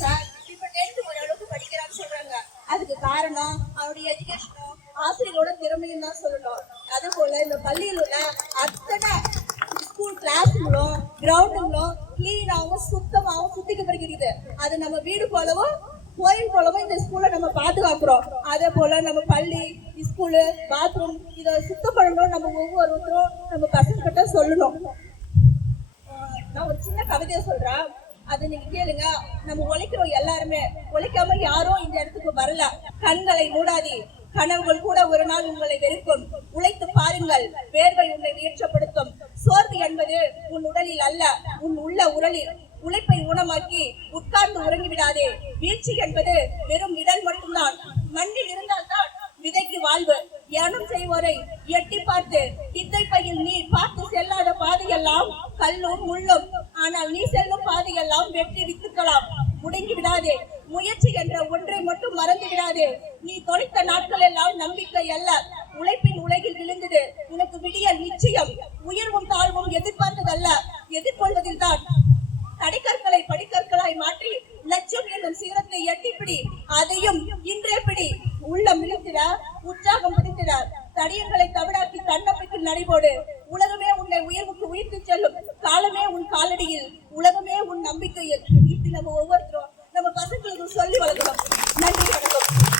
Sir. இப்ப tenth ஓரளவுக்கு படிக்கிறான்னு சொல்றாங்க. அதுக்கு காரணம் அவருடைய எஜுகேஷனும் ஆசிரியர்களோட திறமையும் தான் சொல்லணும். அது போல இந்த பள்ளியில் உள்ள அத்தனை ஸ்கூல் கிளாஸ்களும் கிரவுண்டுங்களும் கிளீனாகவும் சுத்தமாகவும் சுத்திக்கப்படுகிறது அது நம்ம வீடு போலவும் கோயில் போலவும் இந்த ஸ்கூலை நம்ம பாதுகாக்கிறோம். அதே போல நம்ம பள்ளி ஸ்கூலு பாத்ரூம் இதை சுத்தம் நம்ம ஒவ்வொருத்தரும் நம்ம பசங்க கிட்ட சொல்லணும் நான் ஒரு சின்ன கவிதையை சொல்றேன். அதை நீங்க கேளுங்க. நம்ம உழைக்கிறோம் எல்லாருமே. உழைக்காம யாரும் இந்த இடத்துக்கு வரல. கண்களை மூடாதி. கனவுகள் கூட ஒரு நாள் உங்களை வெறுக்கும். உழைத்து பாருங்கள். வேர்வை உன்னை உயர்ச்சப்படுத்தும் சோர்வு என்பது உன் உடலில் அல்ல உன் உள்ள உரலில் உழைப்பை ஊனமாக்கி உட்கார்ந்து உறங்கிவிடாதே. வீழ்ச்சி என்பது வெறும் இடல் மட்டும்தான். மண்ணில் இருந்தால்தான் விதைக்கு வாழ்வு. தியானம் செய்வோரை எட்டி பார்த்து வித்தை பையில் நீ பார்த்து செல்லாத பாதையெல்லாம் கல்லும் முள்ளும். ஆனால் நீ செல்லும் பாதையெல்லாம் வெட்டி வித்துக்கலாம். முடங்கி விடாதே. முயற்சி என்ற ஒன்றை மட்டும் மறந்து விடாதே. நீ தொலைத்த நாட்கள் எல்லாம் நம்பிக்கை அல்ல. உழைப்பின் உலகில் விழுந்தது. உனக்கு விடிய நிச்சயம். உயர்வும் தாழ்வும் எதிர்பார்த்ததல்ல. எதிர்கொள்வதில் தான் தடைக்கற்களை படிக்கற்களாய் மாற்றி லட்சம் என்னும் சிகரத்தை எட்டிப்பிடி அதையும் இன்றே பிடி. உள்ளம் விழித்திட உற்சாகம் பிடித்திட. தடியங்களை தவிடாக்கி தன்னம்பிக்கை நடைபோடு. உலகமே இழுத்து செல்லும். காலமே உன் காலடியில் உலகமே உன் நம்பிக்கையில். இப்படி நம்ம ஒவ்வொருத்தரும் நம்ம பசங்களுக்கு சொல்லி வளர்க்கணும்